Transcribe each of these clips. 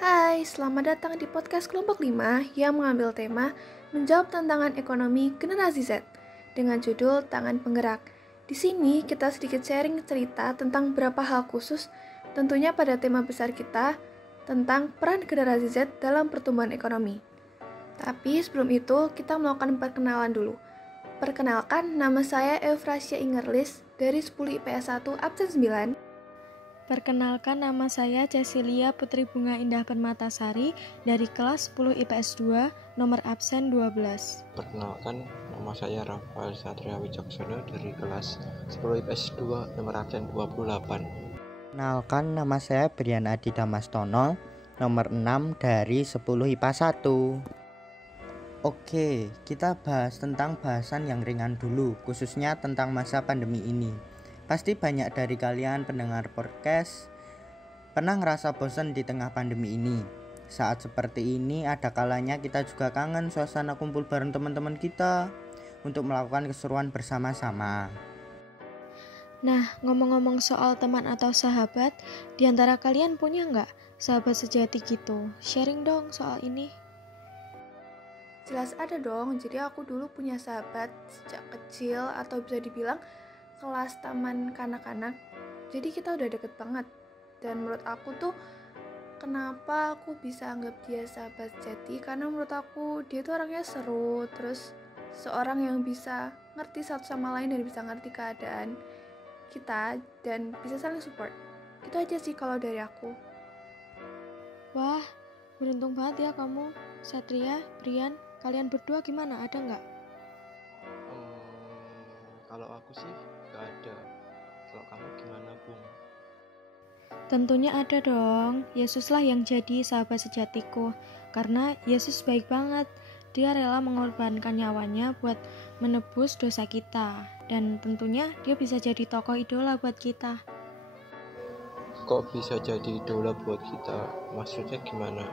Hai, selamat datang di podcast kelompok 5 yang mengambil tema menjawab tantangan ekonomi generasi Z dengan judul Tangan Penggerak. Di sini kita sedikit sharing cerita tentang beberapa hal khusus tentunya pada tema besar kita tentang peran generasi Z dalam pertumbuhan ekonomi. Tapi sebelum itu kita melakukan perkenalan dulu. Perkenalkan, nama saya Eufrasia Ingerlis dari 10 IPS 1 absen 9. Perkenalkan, nama saya Cecilia Putri Bunga Indah Permatasari dari kelas 10 IPS 2, nomor absen 12. Perkenalkan, nama saya Rafael Satria Wijaksono dari kelas 10 IPS 2, nomor absen 28. Perkenalkan, nama saya Brian Adi Damastono, nomor 6 dari 10 IPA 1. Oke, kita bahas tentang bahasan yang ringan dulu, khususnya tentang masa pandemi ini. Pasti banyak dari kalian pendengar podcast pernah ngerasa bosan di tengah pandemi ini. Saat seperti ini ada kalanya kita juga kangen suasana kumpul bareng teman-teman kita untuk melakukan keseruan bersama-sama. Nah, ngomong-ngomong soal teman atau sahabat, di antara kalian punya nggak sahabat sejati gitu? Sharing dong soal ini. Jelas ada dong, jadi aku dulu punya sahabat sejak kecil atau bisa dibilang kelas taman kanak-kanak. Jadi kita udah deket banget. Dan menurut aku tuh kenapa aku bisa anggap dia sahabat sejati, karena menurut aku dia tuh orangnya seru, terus seorang yang bisa ngerti satu sama lain dan bisa ngerti keadaan kita dan bisa saling support. Itu aja sih kalau dari aku. Wah, beruntung banget ya kamu, Satria, Brian. Kalian berdua gimana? Ada nggak? Kalau aku sih gak ada. Kalau kamu gimana, Bung? Tentunya ada dong. Yesuslah yang jadi sahabat sejatiku. Karena Yesus baik banget. Dia rela mengorbankan nyawanya buat menebus dosa kita. Dan tentunya dia bisa jadi tokoh idola buat kita. Kok bisa jadi idola buat kita? Maksudnya gimana?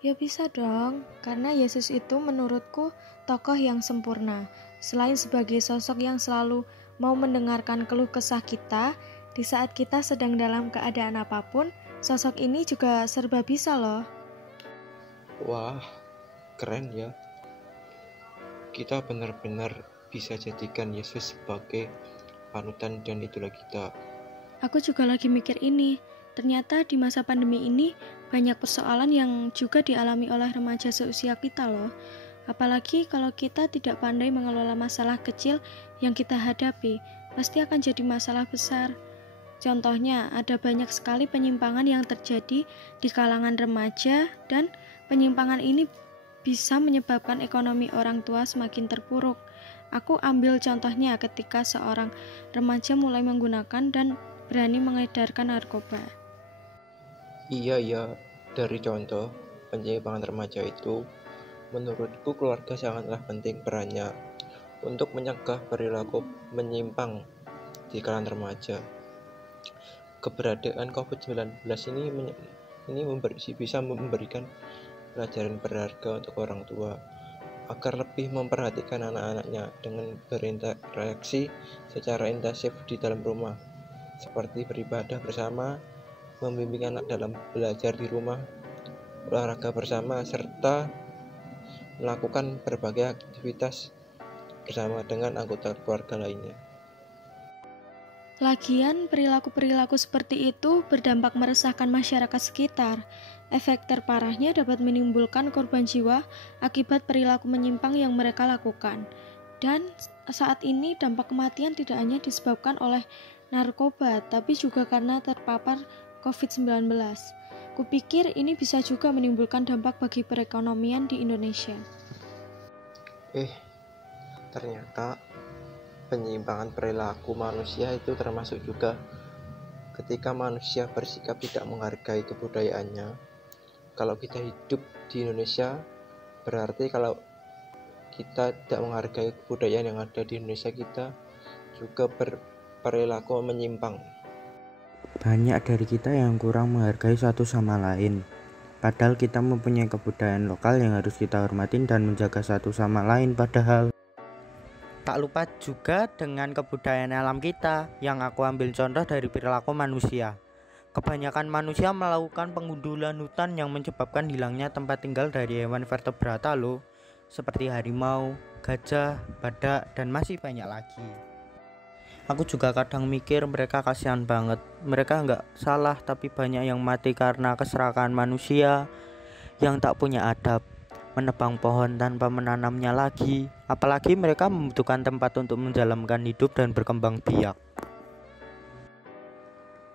Ya bisa dong, karena Yesus itu menurutku tokoh yang sempurna. Selain sebagai sosok yang selalu mau mendengarkan keluh kesah kita, di saat kita sedang dalam keadaan apapun, sosok ini juga serba bisa loh. Wah, keren ya. Kita benar-benar bisa jadikan Yesus sebagai panutan dan idola kita. Aku juga lagi mikir ini. Ternyata di masa pandemi ini banyak persoalan yang juga dialami oleh remaja seusia kita loh. Apalagi kalau kita tidak pandai mengelola masalah kecil yang kita hadapi, pasti akan jadi masalah besar. Contohnya, ada banyak sekali penyimpangan yang terjadi di kalangan remaja dan penyimpangan ini bisa menyebabkan ekonomi orang tua semakin terpuruk. Aku ambil contohnya ketika seorang remaja mulai menggunakan dan berani mengedarkan narkoba. Iya, dari contoh penyimpangan remaja itu, menurutku keluarga sangatlah penting perannya untuk mencegah perilaku menyimpang di kalangan remaja. Keberadaan COVID-19 ini bisa memberikan pelajaran berharga untuk orang tua agar lebih memperhatikan anak-anaknya dengan berinteraksi secara intensif di dalam rumah, seperti beribadah bersama, membimbing anak dalam belajar di rumah, olahraga bersama, serta melakukan berbagai aktivitas bersama dengan anggota keluarga lainnya. Lagian, perilaku-perilaku seperti itu berdampak meresahkan masyarakat sekitar. Efek terparahnya dapat menimbulkan korban jiwa akibat perilaku menyimpang yang mereka lakukan. Dan saat ini dampak kematian tidak hanya disebabkan oleh narkoba, tapi juga karena terpapar COVID-19. Kupikir ini bisa juga menimbulkan dampak bagi perekonomian di Indonesia. Ternyata penyimpangan perilaku manusia itu termasuk juga ketika manusia bersikap tidak menghargai kebudayaannya. Kalau kita hidup di Indonesia, berarti kalau kita tidak menghargai kebudayaan yang ada di Indonesia, kita juga berperilaku menyimpang. Banyak dari kita yang kurang menghargai satu sama lain. Padahal kita mempunyai kebudayaan lokal yang harus kita hormatin dan menjaga satu sama lain. Padahal tak lupa juga dengan kebudayaan alam kita yang aku ambil contoh dari perilaku manusia. Kebanyakan manusia melakukan pengundulan hutan yang menyebabkan hilangnya tempat tinggal dari hewan vertebrata loh, seperti harimau, gajah, badak, dan masih banyak lagi. Aku juga kadang mikir mereka kasihan banget. Mereka nggak salah, tapi banyak yang mati karena keserakahan manusia yang tak punya adab, menebang pohon tanpa menanamnya lagi. Apalagi mereka membutuhkan tempat untuk menjalankan hidup dan berkembang biak.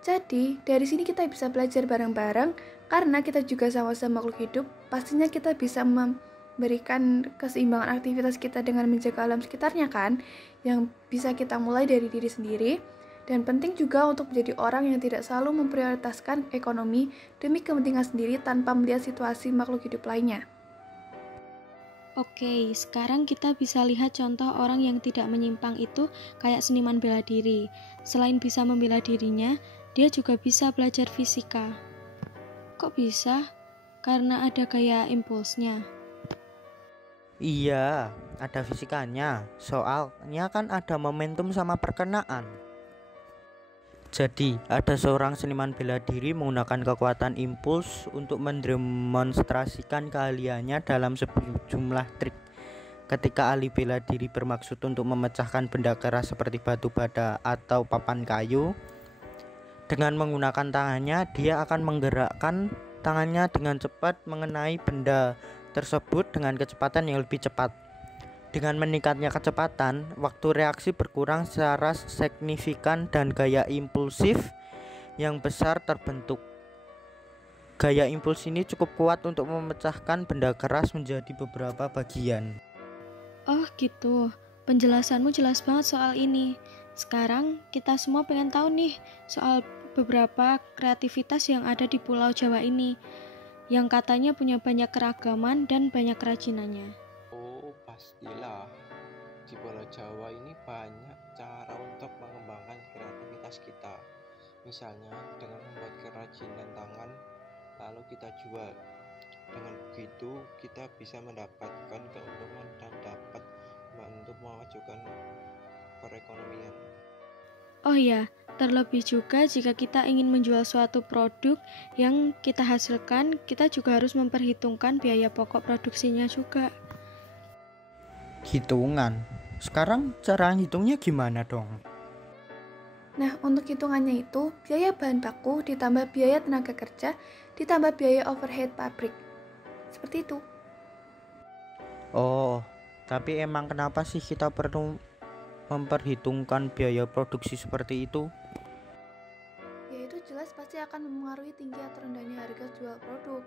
Jadi, dari sini kita bisa belajar bareng-bareng, karena kita juga sama-sama makhluk hidup, pastinya kita bisa memberikan keseimbangan aktivitas kita dengan menjaga alam sekitarnya kan, yang bisa kita mulai dari diri sendiri, dan penting juga untuk menjadi orang yang tidak selalu memprioritaskan ekonomi demi kepentingan sendiri tanpa melihat situasi makhluk hidup lainnya. Oke, sekarang kita bisa lihat contoh orang yang tidak menyimpang itu kayak seniman bela diri. Selain bisa membela dirinya, dia juga bisa belajar fisika. Kok bisa? Karena ada gaya impulsnya. Iya, ada fisikanya. Soalnya kan ada momentum sama perkenaan. Jadi, ada seorang seniman bela diri menggunakan kekuatan impuls untuk mendemonstrasikan keahliannya dalam sejumlah trik. Ketika ahli bela diri bermaksud untuk memecahkan benda keras seperti batu bara atau papan kayu, dengan menggunakan tangannya, dia akan menggerakkan tangannya dengan cepat mengenai benda tersebut dengan kecepatan yang lebih cepat. Dengan meningkatnya kecepatan, waktu reaksi berkurang secara signifikan dan gaya impulsif yang besar terbentuk. Gaya impuls ini cukup kuat untuk memecahkan benda keras menjadi beberapa bagian. Oh gitu, penjelasanmu jelas banget soal ini. Sekarang kita semua pengen tahu nih soal beberapa kreativitas yang ada di Pulau Jawa ini, yang katanya punya banyak keragaman dan banyak kerajinannya. Oh, pastilah. Di Pulau Jawa ini banyak cara untuk mengembangkan kreativitas kita. Misalnya dengan membuat kerajinan tangan, lalu kita jual. Dengan begitu, kita bisa mendapatkan keuntungan dan dapat untuk memajukan perekonomian. Oh ya, terlebih juga jika kita ingin menjual suatu produk yang kita hasilkan, kita juga harus memperhitungkan biaya pokok produksinya juga. Hitungan. Sekarang cara hitungnya gimana dong? Nah, untuk hitungannya itu, biaya bahan baku ditambah biaya tenaga kerja ditambah biaya overhead pabrik. Seperti itu. Oh, tapi emang kenapa sih kita perlu memperhitungkan biaya produksi seperti itu? Ya itu jelas pasti akan mempengaruhi tinggi atau rendahnya harga jual produk.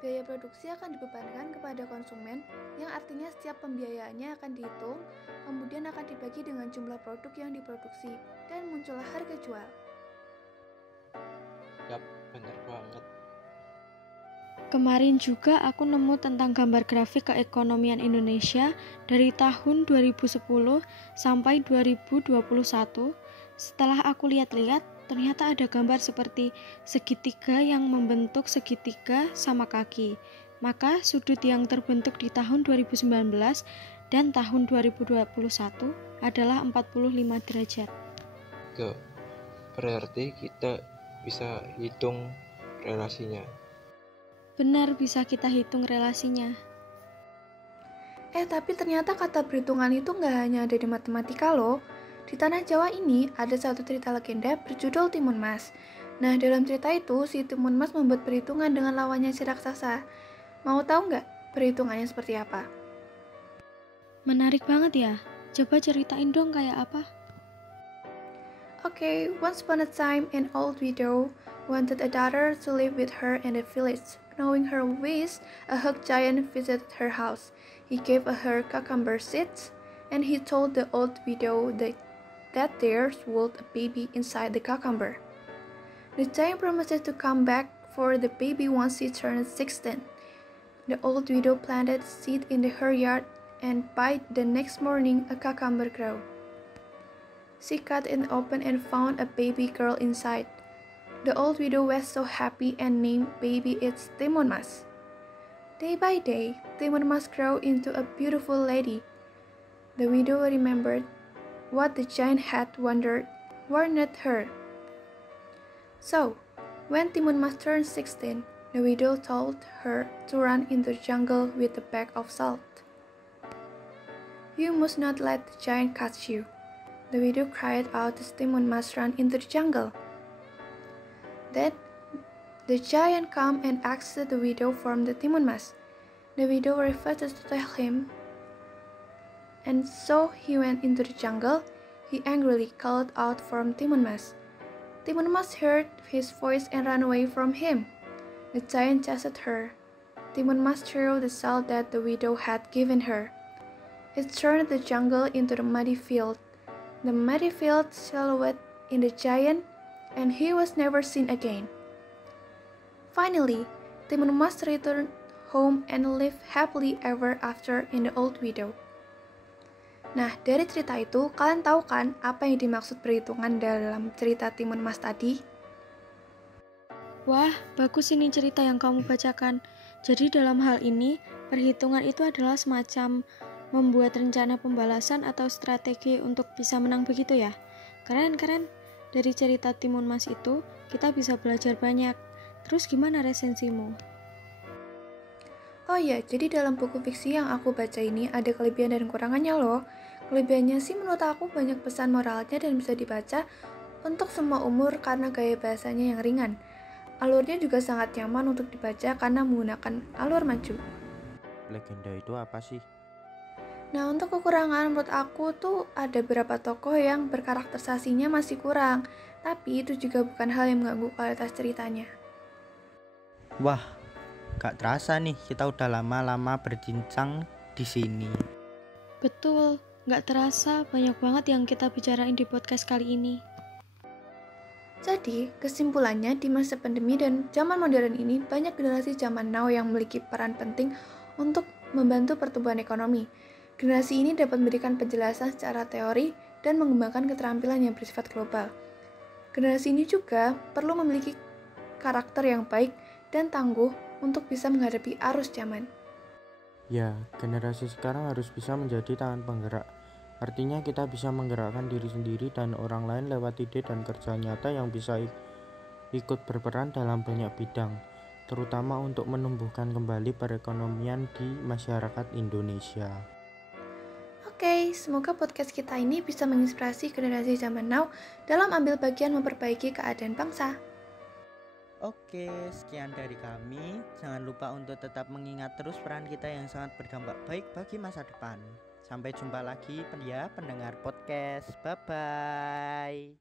Biaya produksi akan dibebankan kepada konsumen, yang artinya setiap pembiayaannya akan dihitung, kemudian akan dibagi dengan jumlah produk yang diproduksi, dan muncullah harga jual. Yap, bener banget. Kemarin juga aku nemu tentang gambar grafik keekonomian Indonesia dari tahun 2010 sampai 2021. Setelah aku lihat-lihat, ternyata ada gambar seperti segitiga yang membentuk segitiga sama kaki. Maka sudut yang terbentuk di tahun 2019 dan tahun 2021 adalah 45 derajat. Berarti kita bisa hitung relasinya. Benar, bisa kita hitung relasinya. Tapi ternyata kata perhitungan itu nggak hanya ada di matematika loh. Di tanah Jawa ini ada satu cerita legenda berjudul Timun Mas. Nah, dalam cerita itu, si Timun Mas membuat perhitungan dengan lawannya si raksasa. Mau tahu nggak perhitungannya seperti apa? Menarik banget ya. Coba ceritain dong kayak apa. Okay, once upon a time, an old widow wanted a daughter to live with her in the village. Knowing her wish, a hug giant visited her house. He gave her cucumber seeds, and he told the old widow that there was a baby inside the cucumber. The giant promised to come back for the baby once he turned 16. The old widow planted seed in her yard, and by the next morning a cucumber grew. She cut it open and found a baby girl inside. The old widow was so happy and named baby it Timun Mas. Day by day, Timun Mas grew into a beautiful lady. The widow remembered what the giant had warned her. So, When Timun Mas turned 16, the widow told her to run into the jungle with a bag of salt. "You must not let the giant catch you," the widow cried out as Timun Mas ran into the jungle. Then the giant came and asked the widow for the Timun Mas. The widow refused to tell him, and so he went into the jungle. He angrily called out for Timun Mas. Timun Mas heard his voice and ran away from him. The giant chased her. Timun Mas threw the salt that the widow had given her. It turned the jungle into a muddy field. The muddy field swallowed in the giant, and he was never seen again. Finally, Timun Mas returned home and lived happily ever after in the old widow. Nah, dari cerita itu, kalian tahu kan apa yang dimaksud perhitungan dalam cerita Timun Mas tadi? Wah, bagus ini cerita yang kamu bacakan. Jadi dalam hal ini, perhitungan itu adalah semacam membuat rencana pembalasan atau strategi untuk bisa menang begitu ya? Keren. Dari cerita Timun Mas itu, kita bisa belajar banyak. Terus gimana resensimu? Oh iya, jadi dalam buku fiksi yang aku baca ini ada kelebihan dan kekurangannya loh. Kelebihannya sih menurut aku banyak pesan moralnya dan bisa dibaca untuk semua umur karena gaya bahasanya yang ringan. Alurnya juga sangat nyaman untuk dibaca karena menggunakan alur maju. Legenda itu apa sih? Nah, untuk kekurangan menurut aku tuh ada beberapa tokoh yang berkarakterisasinya masih kurang, tapi itu juga bukan hal yang mengganggu kualitas ceritanya. Wah, gak terasa nih kita udah lama-lama berbincang di sini. Betul, gak terasa banyak banget yang kita bicarain di podcast kali ini. Jadi, kesimpulannya di masa pandemi dan zaman modern ini banyak generasi zaman now yang memiliki peran penting untuk membantu pertumbuhan ekonomi. Generasi ini dapat memberikan penjelasan secara teori dan mengembangkan keterampilan yang bersifat global. Generasi ini juga perlu memiliki karakter yang baik dan tangguh untuk bisa menghadapi arus zaman. Ya, generasi sekarang harus bisa menjadi tangan penggerak. Artinya kita bisa menggerakkan diri sendiri dan orang lain lewat ide dan kerja nyata yang bisa ikut berperan dalam banyak bidang, terutama untuk menumbuhkan kembali perekonomian di masyarakat Indonesia. Oke, semoga podcast kita ini bisa menginspirasi generasi zaman now dalam ambil bagian memperbaiki keadaan bangsa. Oke, sekian dari kami. Jangan lupa untuk tetap mengingat terus peran kita yang sangat berdampak baik bagi masa depan. Sampai jumpa lagi ya pendengar podcast. Bye-bye.